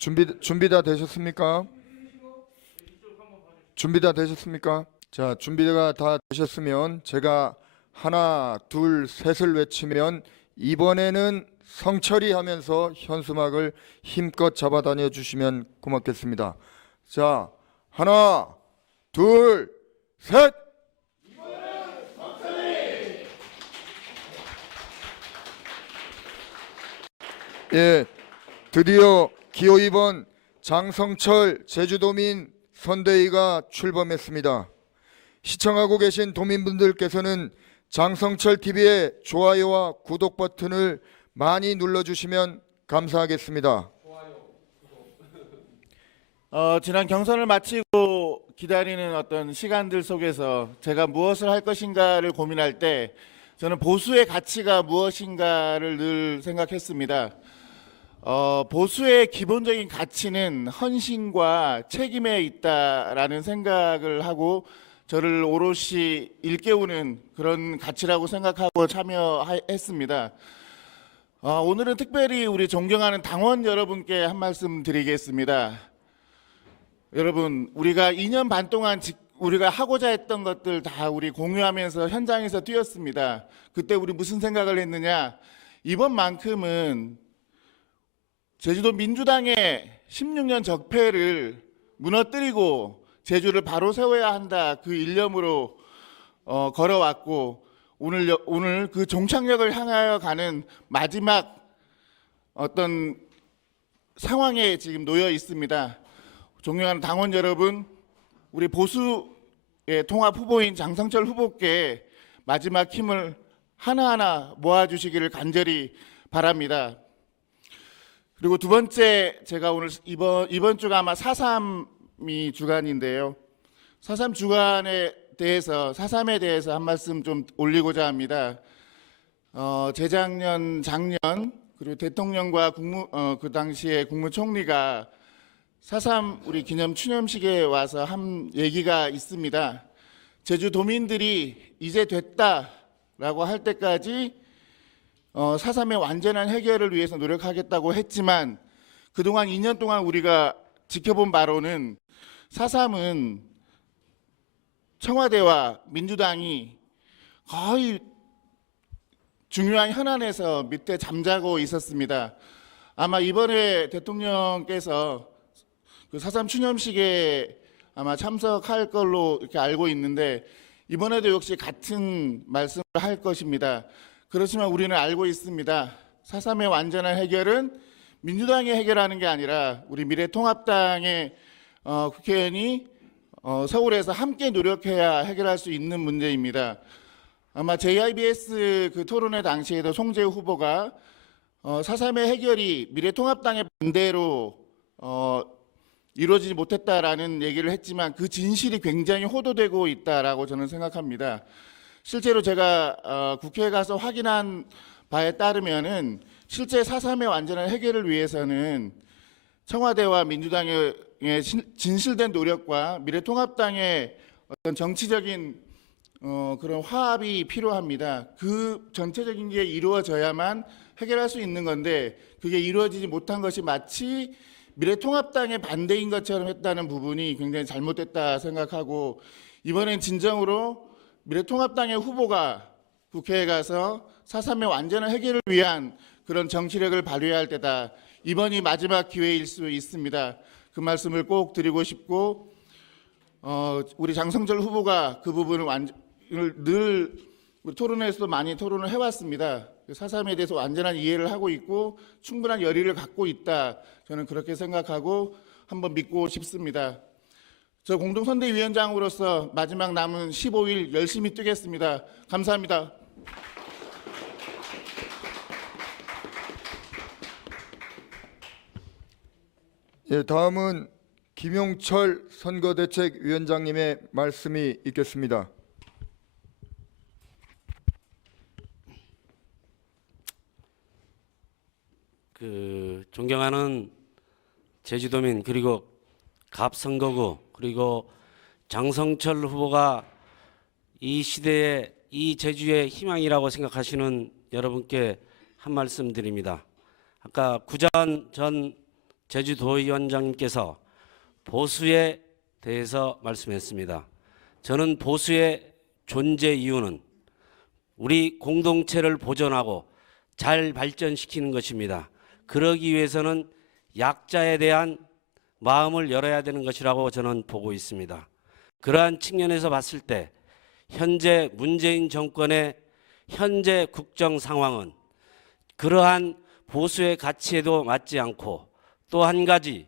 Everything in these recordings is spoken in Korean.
준비 다 되셨습니까? 준비 다 되셨습니까? 자, 준비가 다 되셨으면 제가 하나, 둘, 셋을 외치면 이번에는 성철이 하면서 현수막을 힘껏 잡아다녀 주시면 고맙겠습니다. 자, 하나, 둘, 셋! 예, 드디어 기호 2번 장성철 제주도민 선대위가 출범했습니다. 시청하고 계신 도민분들께서는 장성철 TV의 좋아요와 구독 버튼을 많이 눌러주시면 감사하겠습니다. 지난 경선을 마치고 기다리는 어떤 시간들 속에서 제가 무엇을 할 것인가를 고민할 때 저는 보수의 가치가 무엇인가를 늘 생각했습니다. 보수의 기본적인 가치는 헌신과 책임에 있다라는 생각을 하고 저를 오롯이 일깨우는 그런 가치라고 생각하고 참여했습니다. 오늘은 특별히 우리 존경하는 당원 여러분께 한 말씀 드리겠습니다. 여러분, 우리가 2년 반 동안 우리가 하고자 했던 것들 다 우리 공유하면서 현장에서 뛰었습니다. 그때 우리 무슨 생각을 했느냐? 이번만큼은 제주도 민주당의 16년 적폐를 무너뜨리고 제주를 바로 세워야 한다, 그 일념으로 걸어왔고 오늘 그 종착역을 향하여 가는 마지막 어떤 상황에 지금 놓여 있습니다. 존경하는 당원 여러분, 우리 보수의 통합 후보인 장성철 후보께 마지막 힘을 하나하나 모아주시기를 간절히 바랍니다. 그리고 두 번째, 제가 오늘 이번 주가 아마 4.3이 주간인데요. 4.3 주간에 대해서, 4.3에 대해서 한 말씀 좀 올리고자 합니다. 재작년, 작년, 그리고 대통령과 그 당시에 국무총리가 4.3 우리 기념 추념식에 와서 한 얘기가 있습니다. 제주도민들이 이제 됐다라고 할 때까지 4.3의 완전한 해결을 위해서 노력하겠다고 했지만 그동안 2년 동안 우리가 지켜본 바로는 4.3은 청와대와 민주당이 거의 중요한 현안에서 밑에 잠자고 있었습니다. 아마 이번에 대통령께서 그 4.3 추념식에 아마 참석할 걸로 이렇게 알고 있는데 이번에도 역시 같은 말씀을 할 것입니다. 그렇지만 우리는 알고 있습니다. 4.3의 완전한 해결은 민주당이 해결하는 게 아니라 우리 미래통합당의 국회의원이 서울에서 함께 노력해야 해결할 수 있는 문제입니다. 아마 JIBS 그 토론회 당시에도 송재우 후보가 4.3의 해결이 미래통합당의 반대로 이루어지지 못했다라는 얘기를 했지만 그 진실이 굉장히 호도되고 있다라고 저는 생각합니다. 실제로 제가 국회에 가서 확인한 바에 따르면은 실제 4.3의 완전한 해결을 위해서는 청와대와 민주당의 진실된 노력과 미래통합당의 어떤 정치적인 그런 화합이 필요합니다. 그 전체적인 게 이루어져야만 해결할 수 있는 건데 그게 이루어지지 못한 것이 마치 미래통합당의 반대인 것처럼 했다는 부분이 굉장히 잘못됐다 생각하고 이번엔 진정으로 미래통합당의 후보가 국회에 가서 4.3의 완전한 해결을 위한 그런 정치력을 발휘해야 할 때다. 이번이 마지막 기회일 수 있습니다. 그 말씀을 꼭 드리고 싶고 우리 장성철 후보가 그 부분을 늘 우리 토론회에서도 많이 토론을 해왔습니다. 4.3에 대해서 완전한 이해를 하고 있고 충분한 열의를 갖고 있다. 저는 그렇게 생각하고 한번 믿고 싶습니다. 저 공동선대위원장으로서 마지막 남은 15일 열심히 뛰겠습니다. 감사합니다. 예, 다음은 김용철 선거대책위원장님의 말씀이 있겠습니다. 존경하는 제주도민 그리고 갑선거구 그리고 장성철 후보가 이 시대의 이 제주의 희망이라고 생각하시는 여러분께 한 말씀 드립니다. 아까 구자원 전 제주도위원장님께서 보수에 대해서 말씀했습니다. 저는 보수의 존재 이유는 우리 공동체를 보존하고 잘 발전시키는 것입니다. 그러기 위해서는 약자에 대한 마음을 열어야 되는 것이라고 저는 보고 있습니다. 그러한 측면에서 봤을 때 현재 문재인 정권의 현재 국정 상황은 그러한 보수의 가치에도 맞지 않고, 또 한 가지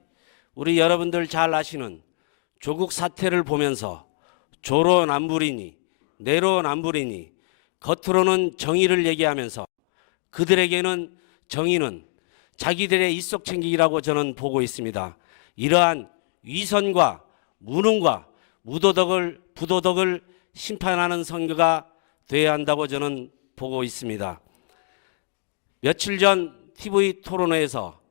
우리 여러분들 잘 아시는 조국 사태를 보면서 조로남불이니 내로남불이니 겉으로는 정의를 얘기하면서 그들에게는 정의는 자기들의 일속챙기기라고 저는 보고 있습니다. 이러한 위선과 무능과 부도덕을 심판하는 선거가 돼야 한다고 저는 보고 있습니다. 며칠 전 TV 토론회에서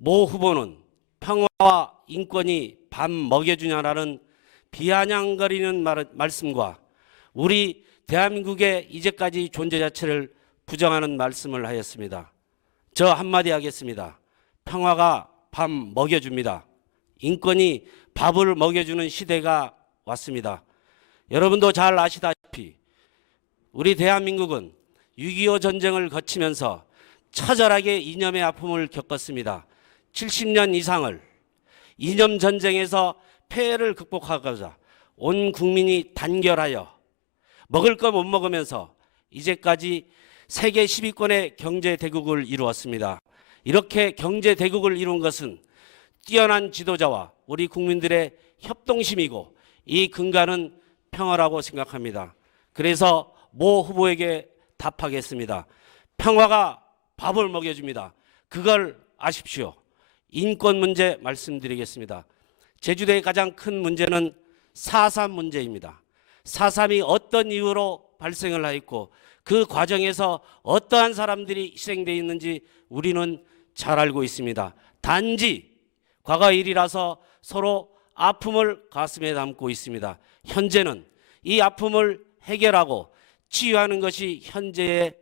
모 후보는 평화와 인권이 밥 먹여주냐라는 비아냥거리는 말씀과 우리 대한민국의 이제까지 존재 자체를 부정하는 말씀을 하였습니다. 저 한마디 하겠습니다. 평화가 밥 먹여줍니다. 인권이 밥을 먹여주는 시대가 왔습니다. 여러분도 잘 아시다시피 우리 대한민국은 6.25 전쟁을 거치면서 처절하게 이념의 아픔을 겪었습니다. 70년 이상을 이념 전쟁에서 폐해를 극복하고자 온 국민이 단결하여 먹을 거 못 먹으면서 이제까지 세계 10위권의 경제 대국을 이루었습니다. 이렇게 경제 대국을 이룬 것은 뛰어난 지도자와 우리 국민들의 협동심이고 이 근간은 평화라고 생각합니다. 그래서 모 후보에게 답하겠습니다. 평화가 밥을 먹여줍니다. 그걸 아십시오. 인권 문제 말씀드리겠습니다. 제주도의 가장 큰 문제는 4.3 문제입니다. 4.3이 어떤 이유로 발생을 하였고 그 과정에서 어떠한 사람들이 희생되어 있는지 우리는 잘 알고 있습니다. 단지 과거 일이라서 서로 아픔을 가슴에 담고 있습니다. 현재는 이 아픔을 해결하고 치유하는 것이 현재의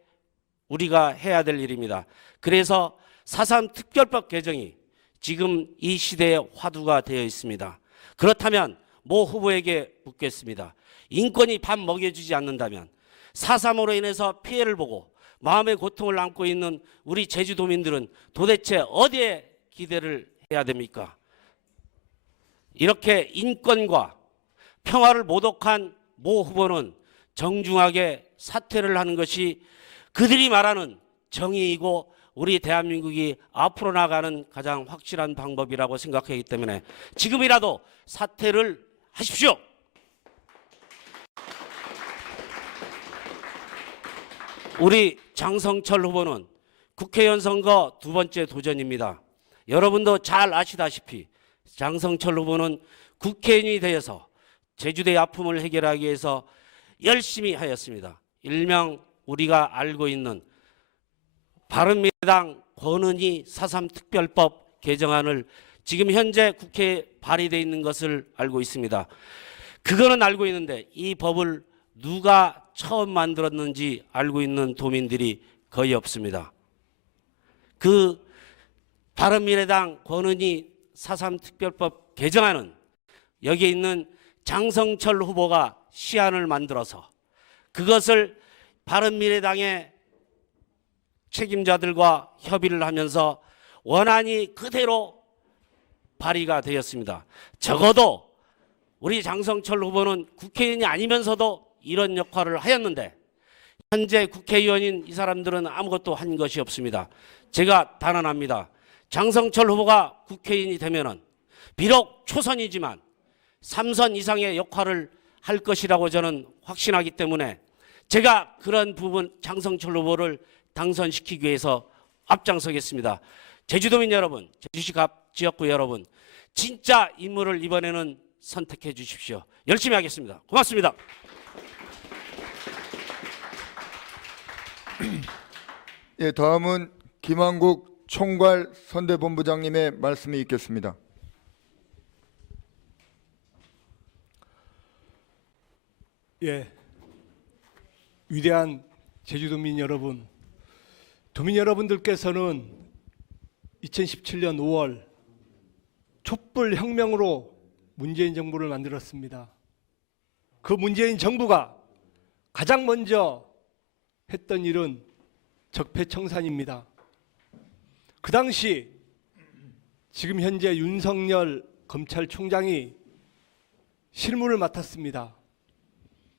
우리가 해야 될 일입니다. 그래서 4.3 특별법 개정이 지금 이 시대의 화두가 되어 있습니다. 그렇다면 모 후보에게 묻겠습니다. 인권이 밥 먹여주지 않는다면 4.3으로 인해서 피해를 보고 마음의 고통을 안고 있는 우리 제주도민들은 도대체 어디에 기대를 해야 됩니까? 이렇게 인권과 평화를 모독한 모 후보는 정중하게 사퇴를 하는 것이 그들이 말하는 정의이고 우리 대한민국이 앞으로 나가는 가장 확실한 방법이라고 생각하기 때문에 지금이라도 사퇴를 하십시오. 우리 장성철 후보는 국회의원 선거 두 번째 도전입니다. 여러분도 잘 아시다시피 장성철 후보는 국회의원이 되어서 제주도의 아픔을 해결하기 위해서 열심히 하였습니다. 일명 우리가 알고 있는 바른미래당 권은희 4.3 특별법 개정안을 지금 현재 국회에 발의되어 있는 것을 알고 있습니다. 그거는 알고 있는데 이 법을 누가 처음 만들었는지 알고 있는 도민들이 거의 없습니다. 그 바른미래당 권은희 4.3 특별법 개정안은 여기에 있는 장성철 후보가 시안을 만들어서 그것을 바른미래당의 책임자들과 협의를 하면서 원안이 그대로 발의가 되었습니다. 적어도 우리 장성철 후보는 국회의원이 아니면서도 이런 역할을 하였는데 현재 국회의원인 이 사람들은 아무것도 한 것이 없습니다. 제가 단언합니다. 장성철 후보가 국회의원이 되면은 비록 초선이지만 3선 이상의 역할을 할 것이라고 저는 확신하기 때문에 제가 그런 부분 장성철 후보를 당선시키기 위해서 앞장서겠습니다. 제주도민 여러분, 제주시 갑 지역구 여러분, 진짜 인물을 이번에는 선택해 주십시오. 열심히 하겠습니다. 고맙습니다. 예, 다음은 김한국 총괄 선대본부장님의 말씀이 있겠습니다. 예, 위대한 제주도민 여러분, 도민 여러분들께서는 2017년 5월 촛불 혁명으로 문재인 정부를 만들었습니다. 그 문재인 정부가 가장 먼저 했던 일은 적폐청산입니다. 그 당시 지금 현재 윤석열 검찰총장이 실무를 맡았습니다.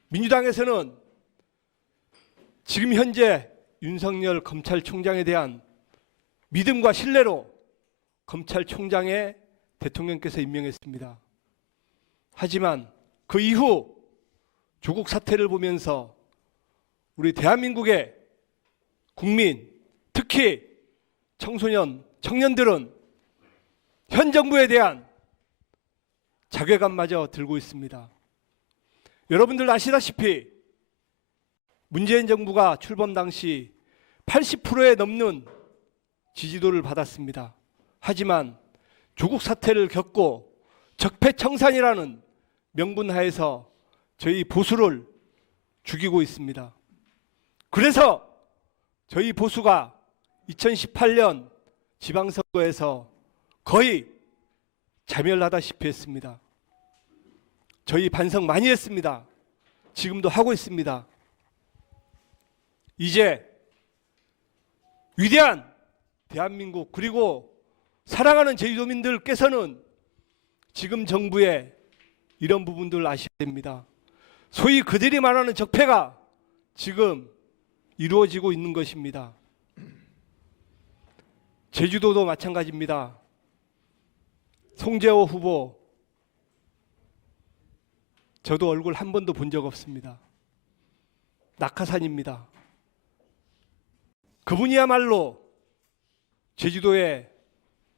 민주당에서는 지금 현재 윤석열 검찰총장에 대한 믿음과 신뢰로 검찰총장에 대통령께서 임명했습니다. 하지만 그 이후 조국 사태를 보면서 우리 대한민국의 국민, 특히 청소년, 청년들은 현 정부에 대한 자괴감마저 들고 있습니다. 여러분들 아시다시피 문재인 정부가 출범 당시 80%에 넘는 지지도를 받았습니다. 하지만 조국 사태를 겪고 적폐청산이라는 명분 하에서 저희 보수를 죽이고 있습니다. 그래서 저희 보수가 2018년 지방선거에서 거의 자멸하다시피 했습니다. 저희 반성 많이 했습니다. 지금도 하고 있습니다. 이제 위대한 대한민국 그리고 사랑하는 제주도민들께서는 지금 정부의 이런 부분들 아셔야 됩니다. 소위 그들이 말하는 적폐가 지금 이루어지고 있는 것입니다. 제주도도 마찬가지입니다. 송재호 후보 저도 얼굴 한 번도 본 적 없습니다. 낙하산입니다. 그분이야말로 제주도에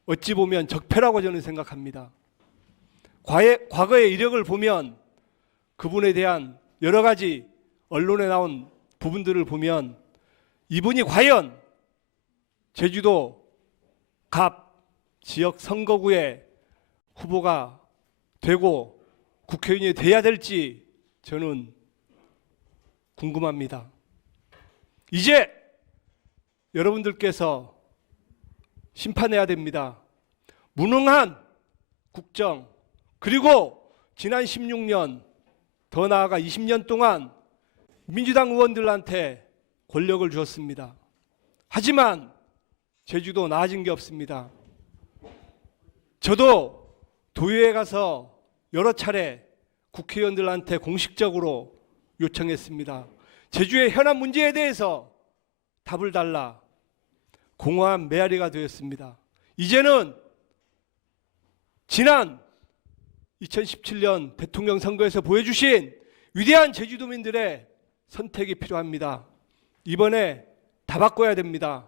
어찌 보면 적폐라고 저는 생각합니다. 과거의 이력을 보면 그분에 대한 여러 가지 언론에 나온 부분들을 보면 이분이 과연 제주도 갑 지역 선거구의 후보가 되고 국회의원이 돼야 될지 저는 궁금합니다. 이제 여러분들께서 심판해야 됩니다. 무능한 국정 그리고 지난 16년 더 나아가 20년 동안 민주당 의원들한테 권력을 주었습니다. 하지만 제주도 나아진 게 없습니다. 저도 도의회에 가서 여러 차례 국회의원들한테 공식적으로 요청했습니다. 제주의 현안 문제에 대해서 답을 달라. 공허한 메아리가 되었습니다. 이제는 지난 2017년 대통령 선거에서 보여주신 위대한 제주도민들의 선택이 필요합니다. 이번에 다 바꿔야 됩니다.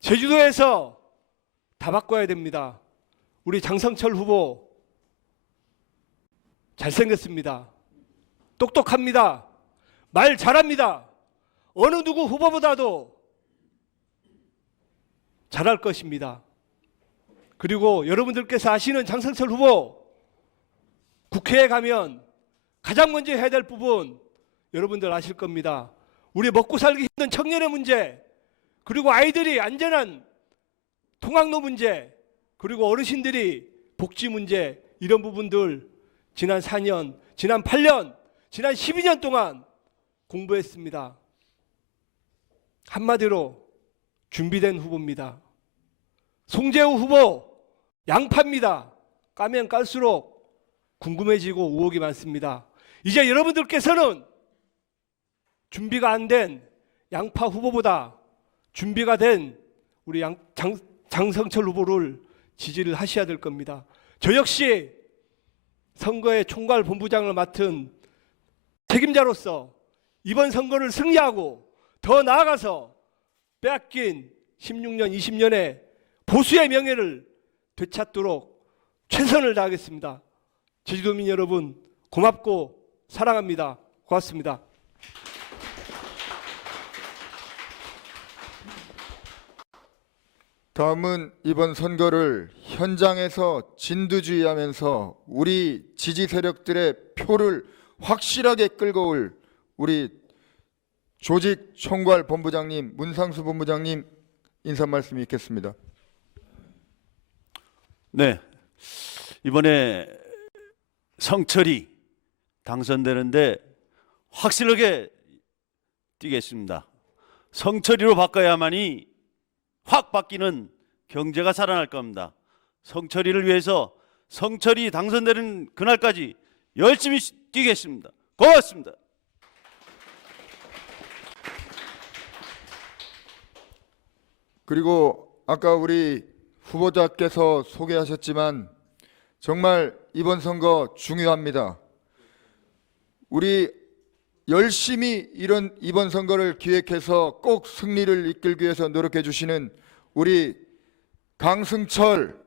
제주도에서 다 바꿔야 됩니다. 우리 장성철 후보 잘생겼습니다. 똑똑합니다. 말 잘합니다. 어느 누구 후보보다도 잘할 것입니다. 그리고 여러분들께서 아시는 장성철 후보 국회에 가면 가장 먼저 해야 될 부분 여러분들 아실 겁니다. 우리 먹고 살기 힘든 청년의 문제, 그리고 아이들이 안전한 통학로 문제, 그리고 어르신들이 복지 문제, 이런 부분들 지난 4년, 지난 8년, 지난 12년 동안 공부했습니다. 한마디로 준비된 후보입니다. 송재호 후보 양파입니다. 까면 깔수록 궁금해지고 의혹이 많습니다. 이제 여러분들께서는 준비가 안 된 양파 후보보다 준비가 된 우리 장성철 후보를 지지를 하셔야 될 겁니다. 저 역시 선거의 총괄 본부장을 맡은 책임자로서 이번 선거를 승리하고 더 나아가서 빼앗긴 16년, 20년의 보수의 명예를 되찾도록 최선을 다하겠습니다. 제주도민 여러분 고맙고 사랑합니다. 고맙습니다. 다음은 이번 선거를 현장에서 진두지휘하면서 우리 지지 세력들의 표를 확실하게 끌고 올 우리 조직 총괄 본부장님 문상수 본부장님 인사 말씀이 있겠습니다. 네, 이번에 성철이 당선되는데 확실하게 뛰겠습니다. 성철이로 바꿔야만이 확 바뀌는 경제가 살아날 겁니다. 성철이를 위해서 성철이 당선되는 그날까지 열심히 뛰겠습니다. 고맙습니다. 그리고 아까 우리 후보자께서 소개하셨지만 정말 이번 선거 중요합니다. 우리 열심히 이번 선거를 기획해서 꼭 승리를 이끌기 위해서 노력해 주시는 우리 강승철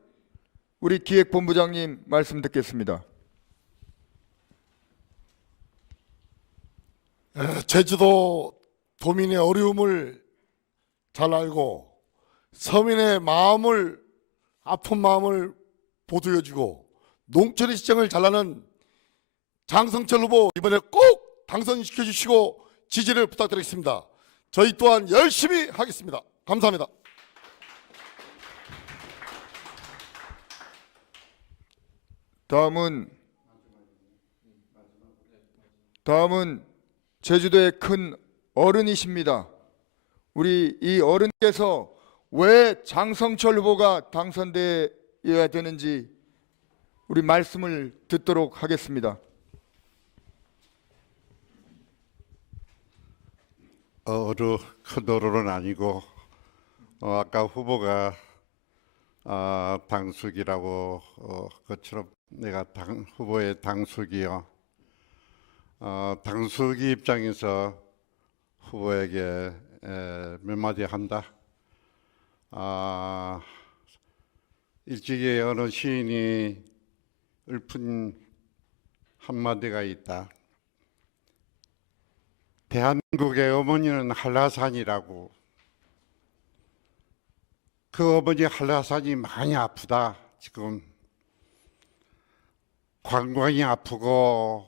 우리 기획본부장님 말씀 듣겠습니다. 제주도 도민의 어려움을 잘 알고 서민의 마음을 아픈 마음을 보듬어주고 농촌의 시장을 잘하는 장성철 후보 이번에 꼭 당선시켜 주시고 지지를 부탁드리겠습니다. 저희 또한 열심히 하겠습니다. 감사합니다. 다음은 제주도의 큰 어른이십니다. 우리 이 어른께서 왜 장성철 후보가 당선되어야 되는지 우리 말씀을 듣도록 하겠습니다. 큰 어른은 아니고 아까 후보가 당숙이라고 그처럼 내가 후보의 당숙이요. 당숙이 입장에서 후보에게 몇 마디 한다. 일찍이 어느 시인이 읊은 한마디가 있다. 대한민국의 어머니는 한라산이라고. 그 어머니 한라산이 많이 아프다. 지금 관광이 아프고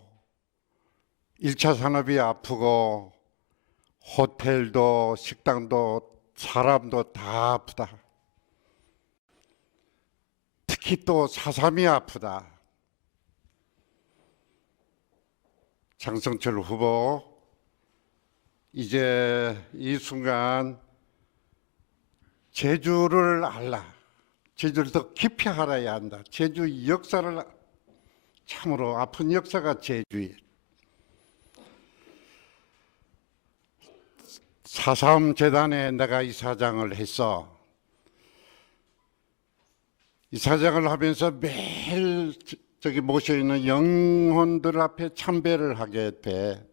1차 산업이 아프고 호텔도 식당도 사람도 다 아프다. 특히 또 4.3이 아프다. 장성철 후보, 이제 이 순간 제주를 알라. 제주를 더 깊이 알아야 한다. 제주 역사를 참으로 아픈 역사가 제주에. 4.3 재단에 내가 이사장을 했어. 이사장을 하면서 매일 저기 모셔있는 영혼들 앞에 참배를 하게 돼.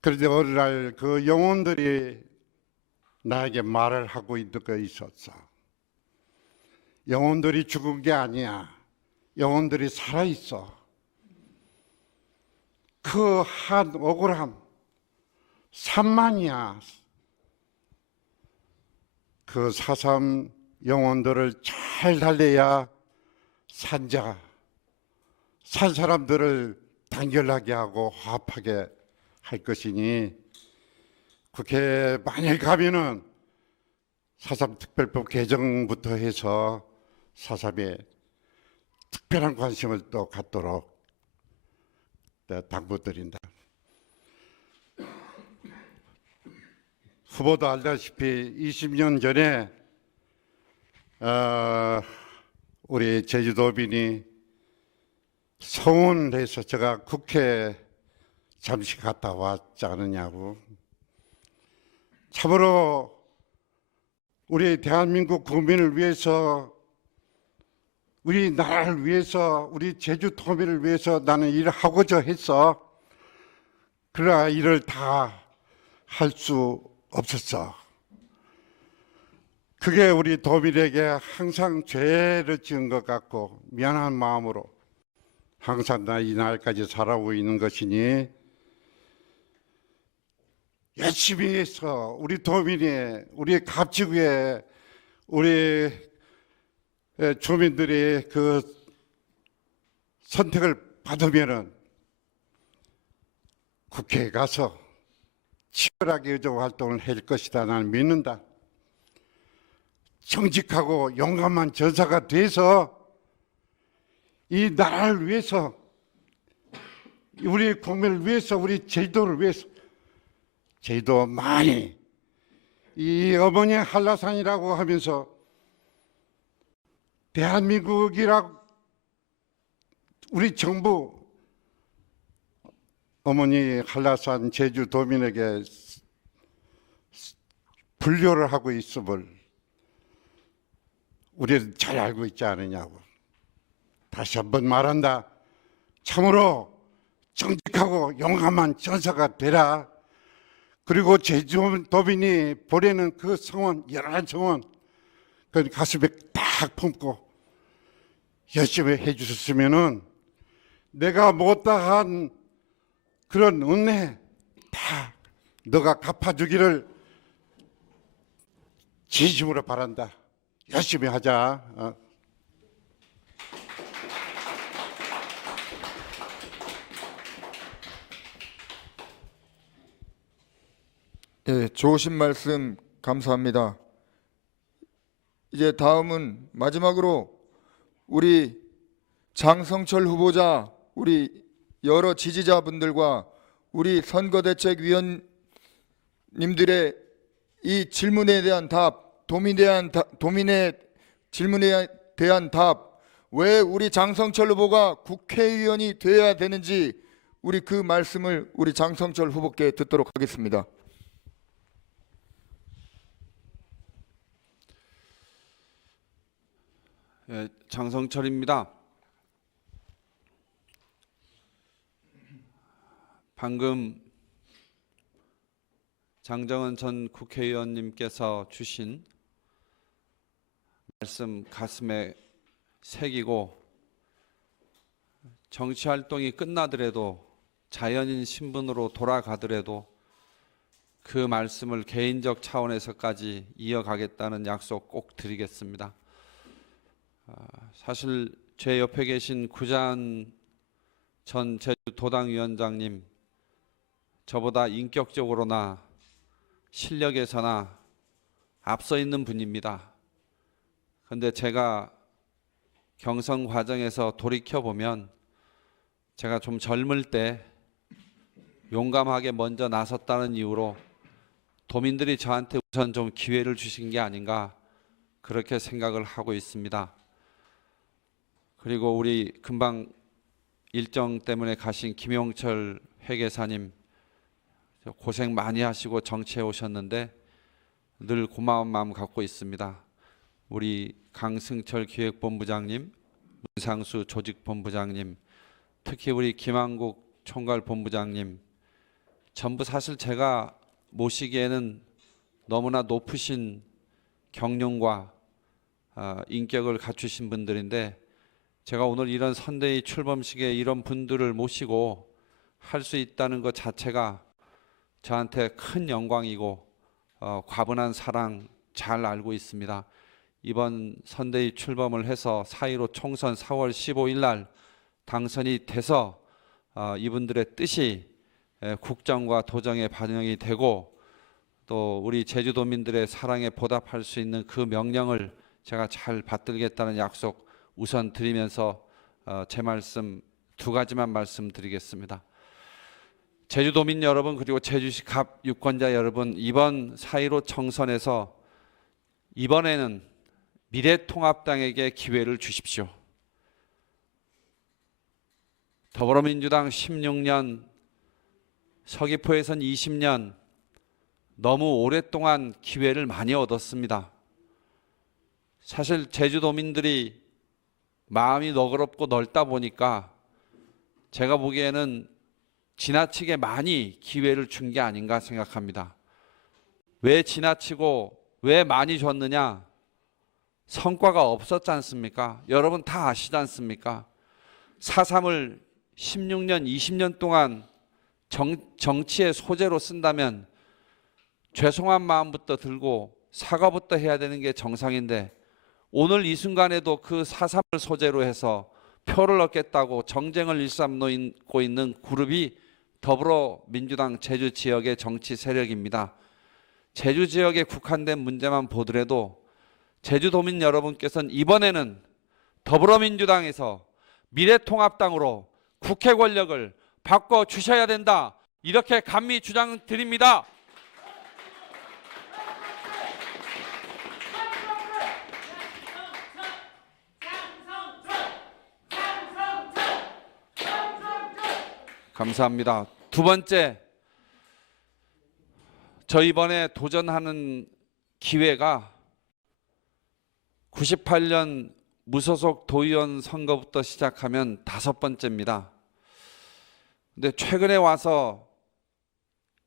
그런데 어느 날 그 영혼들이 나에게 말을 하고 있는 거 있었어. 영혼들이 죽은 게 아니야. 영혼들이 살아있어. 그 한 억울함, 산만이야. 그 4.3 영혼들을 잘 달래야 산자, 산 사람들을 단결하게 하고 화합하게 할 것이니 국회에 만일 가면은 4.3 특별법 개정부터 해서 4.3에 특별한 관심을 또 갖도록 당부드린다. 후보도 알다시피 20년 전에 우리 제주도민이 소원해서 제가 국회 잠시 갔다 왔지 않느냐고. 참으로 우리 대한민국 국민을 위해서, 우리 나라를 위해서, 우리 제주도민을 위해서 나는 일을 하고자 했어. 그러나 일을 다 할 수 없었어. 그게 우리 도민에게 항상 죄를 지은 것 같고 미안한 마음으로 항상 나 이 날까지 살아오고 있는 것이니 열심히 해서 우리 도민이, 우리 갑지구에 우리 주민들이 그 선택을 받으면은 국회에 가서 치열하게 의정 활동을 할 것이다. 나는 믿는다. 정직하고 용감한 전사가 돼서 이 나라를 위해서, 우리 국민을 위해서, 우리 제주도를 위해서, 제주도 많이 이 어머니 한라산이라고 하면서 대한민국이라고 우리 정부 어머니 한라산 제주도민에게 분료를 하고 있음을 우리는 잘 알고 있지 않느냐고. 다시 한번 말한다. 참으로 정직하고 용감한 전사가 되라. 그리고 제주도민이 보내는 그 성원, 여러 성원, 그 가슴에 딱 품고 열심히 해주셨으면은 내가 못다한 그런 은혜 다 너가 갚아주기를 진심으로 바란다. 열심히 하자. 예, 좋으신 말씀 감사합니다. 이제 다음은 마지막으로 우리 장성철 후보자, 우리 여러 지지자분들과 우리 선거대책위원님들의 이 질문에 대한 답, 도민의 질문에 대한 답, 왜 우리 장성철 후보가 국회의원이 되어야 되는지 우리 그 말씀을 우리 장성철 후보께 듣도록 하겠습니다. 예, 장성철입니다. 방금 장정은 전 국회의원님께서 주신 말씀 가슴에 새기고, 정치활동이 끝나더라도 자연인 신분으로 돌아가더라도 그 말씀을 개인적 차원에서까지 이어가겠다는 약속 꼭 드리겠습니다. 사실 제 옆에 계신 구자한 전 제주도당위원장님, 저보다 인격적으로나 실력에서나 앞서 있는 분입니다. 그런데 제가 경선 과정에서 돌이켜보면 제가 좀 젊을 때 용감하게 먼저 나섰다는 이유로 도민들이 저한테 우선 좀 기회를 주신 게 아닌가, 그렇게 생각을 하고 있습니다. 그리고 우리 금방 일정 때문에 가신 김용철 회계사님, 고생 많이 하시고 정치에 오셨는데 늘 고마운 마음 갖고 있습니다. 우리 강승철 기획본부장님, 문상수 조직본부장님, 특히 우리 김한국 총괄본부장님, 전부 사실 제가 모시기에는 너무나 높으신 경륜과 인격을 갖추신 분들인데, 제가 오늘 이런 선대위 출범식에 이런 분들을 모시고 할 수 있다는 것 자체가 저한테 큰 영광이고 과분한 사랑 잘 알고 있습니다. 이번 선대위 출범을 해서 4.15 총선 4월 15일 날 당선이 돼서 이분들의 뜻이 국정과 도정에 반영이 되고, 또 우리 제주도민들의 사랑에 보답할 수 있는 그 명령을 제가 잘 받들겠다는 약속 우선 드리면서 제 말씀 두 가지만 말씀드리겠습니다. 제주도민 여러분, 그리고 제주시 갑 유권자 여러분, 이번 4.15 총선에서 이번에는 미래통합당에게 기회를 주십시오. 더불어민주당 16년, 서귀포에선 20년, 너무 오랫동안 기회를 많이 얻었습니다. 사실 제주도민들이 마음이 너그럽고 넓다 보니까 제가 보기에는 지나치게 많이 기회를 준 게 아닌가 생각합니다. 왜 지나치고 왜 많이 줬느냐? 성과가 없었지 않습니까? 여러분 다 아시지 않습니까? 4.3을 16년, 20년 동안 정치의 소재로 쓴다면 죄송한 마음부터 들고 사과부터 해야 되는 게 정상인데, 오늘 이 순간에도 그 4.3을 소재로 해서 표를 얻겠다고 정쟁을 일삼고 있는 그룹이 더불어민주당 제주 지역의 정치 세력입니다. 제주 지역에 국한된 문제만 보더라도 제주도민 여러분께서는 이번에는 더불어민주당에서 미래통합당으로 국회 권력을 바꿔주셔야 된다. 이렇게 감히 주장드립니다. 감사합니다. 두 번째, 저 이번에 도전하는 기회가 98년 무소속 도의원 선거부터 시작하면 5번째입니다. 근데 최근에 와서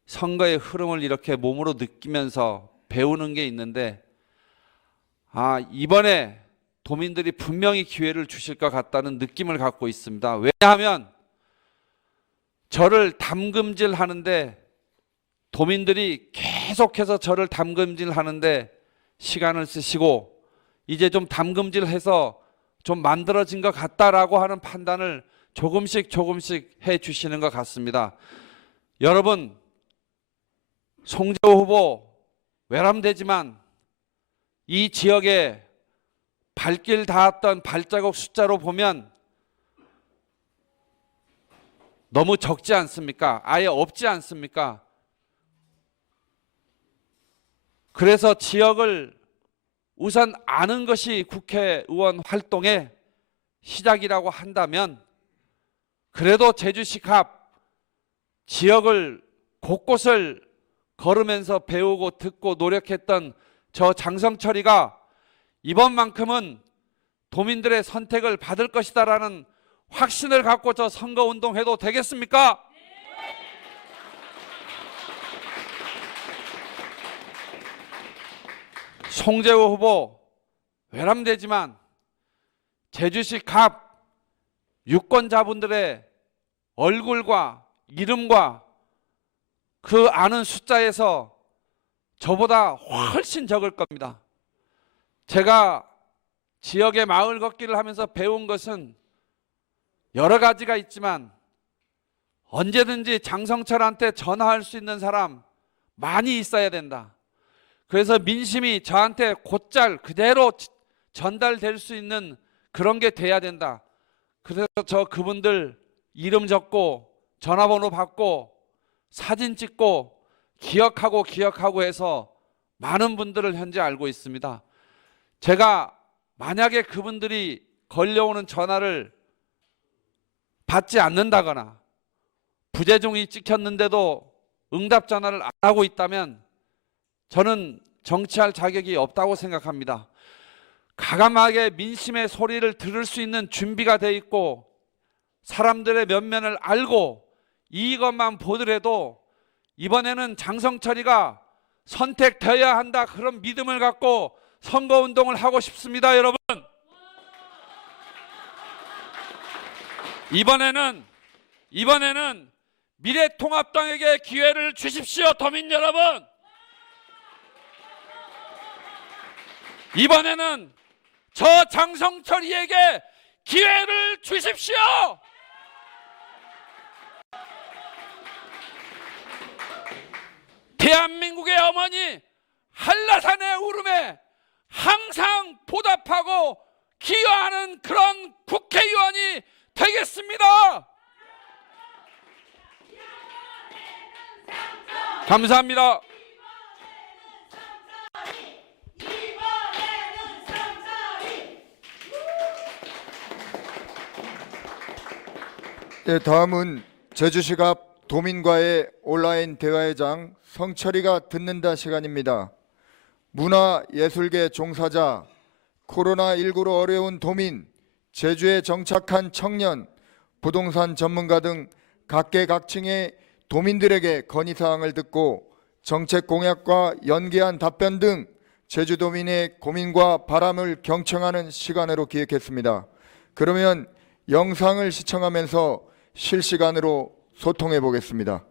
선거의 흐름을 이렇게 몸으로 느끼면서 배우는 게 있는데, 이번에 도민들이 분명히 기회를 주실 것 같다는 느낌을 갖고 있습니다. 왜냐하면 저를 담금질하는데, 도민들이 계속해서 저를 담금질하는데 시간을 쓰시고 이제 좀 담금질해서 좀 만들어진 것 같다라고 하는 판단을 조금씩 해 주시는 것 같습니다. 여러분, 송재호 후보 외람되지만 이 지역에 발길 닿았던 발자국 숫자로 보면 너무 적지 않습니까? 아예 없지 않습니까? 그래서 지역을 우선 아는 것이 국회의원 활동의 시작이라고 한다면, 그래도 제주시 갑 지역을 곳곳을 걸으면서 배우고 듣고 노력했던 저 장성철이가 이번만큼은 도민들의 선택을 받을 것이다라는 확신을 갖고 저 선거운동해도 되겠습니까? 송재호 후보 외람되지만 제주시 갑 유권자분들의 얼굴과 이름과 그 아는 숫자에서 저보다 훨씬 적을 겁니다. 제가 지역의 마을 걷기를 하면서 배운 것은 여러 가지가 있지만 언제든지 장성철한테 전화할 수 있는 사람 많이 있어야 된다. 그래서 민심이 저한테 곧잘 그대로 전달될 수 있는 그런 게 돼야 된다. 그래서 저 그분들 이름 적고 전화번호 받고 사진 찍고 기억하고 해서 많은 분들을 현재 알고 있습니다. 제가 만약에 그분들이 걸려오는 전화를 받지 않는다거나 부재중이 찍혔는데도 응답 전화를 안 하고 있다면 저는 정치할 자격이 없다고 생각합니다. 가감하게 민심의 소리를 들을 수 있는 준비가 돼 있고 사람들의 면면을 알고 이것만 보더라도 이번에는 장성철이가 선택되어야 한다, 그런 믿음을 갖고 선거운동을 하고 싶습니다. 여러분, 이번에는 미래통합당에게 기회를 주십시오. 도민 여러분, 이번에는 저 장성철이에게 기회를 주십시오. 대한민국의 어머니 한라산의 울음에 항상 보답하고 기여하는 그런 국회의원이 되겠습니다. 감사합니다. 네, 다음은 제주시 갑 도민과의 온라인 대화의 장 성철이가 듣는다 시간입니다. 문화예술계 종사자, 코로나19로 어려운 도민, 제주에 정착한 청년, 부동산 전문가 등 각계각층의 도민들에게 건의사항을 듣고 정책 공약과 연계한 답변 등 제주도민의 고민과 바람을 경청하는 시간으로 기획했습니다. 그러면 영상을 시청하면서 실시간으로 소통해 보겠습니다.